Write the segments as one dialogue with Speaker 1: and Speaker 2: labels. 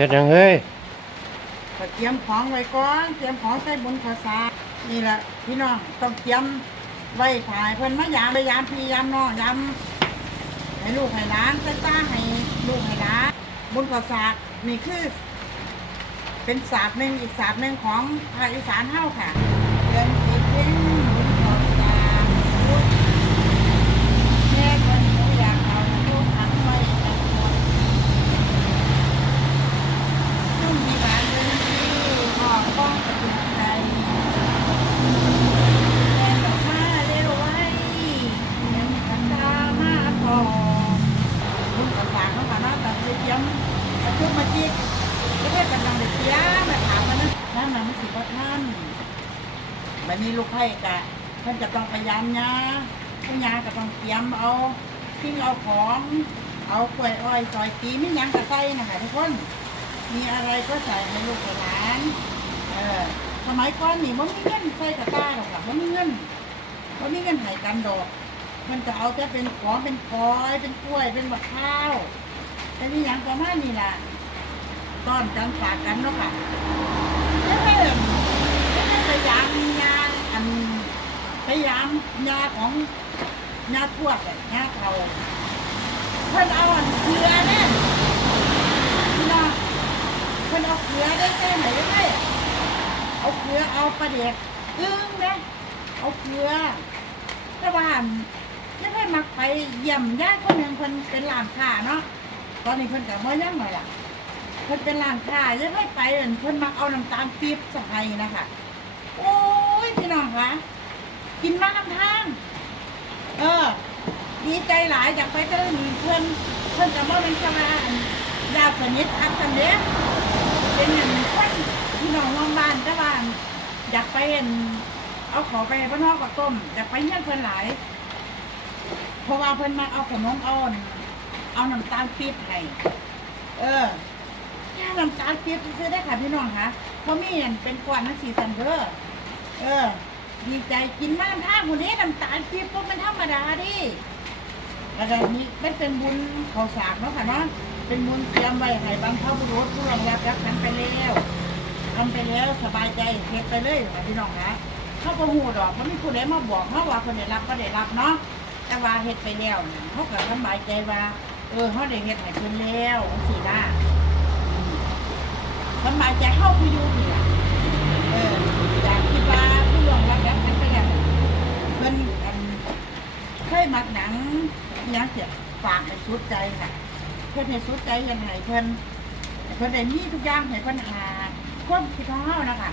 Speaker 1: ฮ็ดหยังเฮ้ย
Speaker 2: ก็เตรียมของไว้ก่อน เตรียมของใส่บนขาวสารนี่แหละพี่น้องต้องเตรียมไว้ถ่ายเพิ่นมายามไปยามพี่ยามน้องยามให้ลูกให้หลานใส่ตาให้ลูกให้หลานบนขาวสารนี่คือ เป็นศาสตร์หนึ่งอีกศาสตร์หนึ่งของภาคอีสานเฮาค่ะเดินสีเพ่งบนข้าวสารแม่คนหนูอยากเอาลูกหันไว้จังหวด ต้องมีร้านเดินที่หอบป้องประตูใจแม่ดอกมาเร็วไว้เงินกันดามาพอคุณกับฝากเขาค่ะนะแต่เตรียมกระชุบมาจิกแล้วให้กำลังเด็กเตี้ยมาถามมันนะนั่นน่ะมันสิว่าท่าน วันนี้ลูกไผ่กะท่านจะต้องพยายามยาผู้ยาก็ต้องเตรียมเอาสิ่งเอาของ เอากล้วยอ้อยซอยตีไม่ยังกระใส่นะคะทุกคนมีอะไรก็ใส่ให้ลูกให้หลานเออสมัยก่อนนี่มันมีเงินใส่กระต้าหรอกค่ะมันมีเงินมันมีเงินให้กันดอกมันจะเอาแต่เป็นของเป็นคอยเป็นกล้วยเป็นมะพร้าวแต่นี่อย่างประมาณนี้ล่ะต้อนกันฝากกันเนาะค่ะแล้วแม่แล้วแม่พยายามยาอันพยายามยาของ ยาทวดอะยาเขาเพิ่นเอาอันเกลือเนี่ยพี่น้องเพิ่นเอาเกลือได้แค่ไหนได้ เอาเกลือเอาปลาเด็กอึ้งนะเอาเกลือแต่ว่าไม่ให้มักไปเยี่ยมญาติคนหนึ่งเพิ่นเป็นหลานค้าเนาะตอนนี้เพิ่นกับม่ยังหน่อยล่ะเพิ่นเป็นหลานค้ายังไม่ไปเอิ้นเพิ่นมักเอาน้ำตาลปี๊บใส่นะคะโอ้ยพี่น้องคะกินมาน้ำทางเออ ดีใจหลายอยากไปเจอเพื่อนเพื่อนกับว่าเป็นชาวานญาติสนิทอักกันเด้เป็นอย่างคนพี่น้องร่วมบ้านแต่ว่าอยากไปเห็นเอาขอไปให้เพื่อนองกับต้มอยากไปเยี่ยมเพื่อนหลายเพราะว่าเพื่อนมาเอาขนมอ่อนเอาน้ำตาลปี๊บให้เออน้ำตาลปี๊บซื้อได้ค่ะพี่น้องคะเพราะมีอันเป็นกวนนักสีสันเด้อเออ ดีใจกินมากท่าคนนี้น้ำตาลปี๊บพวกมันธรรมดาดิ อะไรนี้มันเป็นบุญเขาสากเนาะค่ะเนาะเป็นบุญเตรียมไว้ให้บรรพบุรุษผู้รองรับรับกันไปแล้วทำไปแล้วสบายใจเฮ็ดไปเลยค่ะพี่น้องนะเขาก็หูดอกมันมีผู้ใดมาบอกเขาว่าคนได้รับก็ได้รับเนาะแต่ว่าเฮ็ดไปแล้วนี่เขาก็สบายใจว่า เออเขาได้เฮ็ดให้เพิ่นแล้วสินะสบายใจเข้าผู้อยู่นี่ล่ะเอออยากคิดว่าผู้รองรับรับกันไปแล้วเพิ่นอัน เคยมักหนังอิห ยังเสียฝากในสุดใจค่ะ เพื่อนในสุดใจยังไงเพื่อนเพื่อนได้มีทุกอย่างให้เพื่อนหาความคิดของเฮานะคะ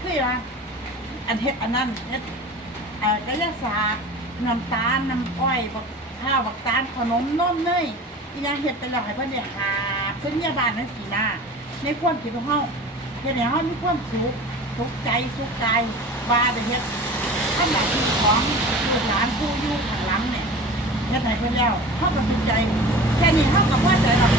Speaker 2: คือว่าอันเฮ็ดอันนั้นเฮ็ดเอ่อกายศาสตร์น้ำตาลน้ำอ้อยบักข้าวบักตาลขนมนมเนยอีหยังเฮ็ดไปแล้วให้เพื่อนได้หาขึ้นยาบาลนั่นสีหน้าในความคิดของเฮาเฮ็ดให้เฮามีความสุขสุขใจสุขกายว่าได้เฮ็ดท่านหลายที่ของ ให้เพิ่นแล้วเขาก็สนใจ แค่นี้เขาก็พอใจแล้ว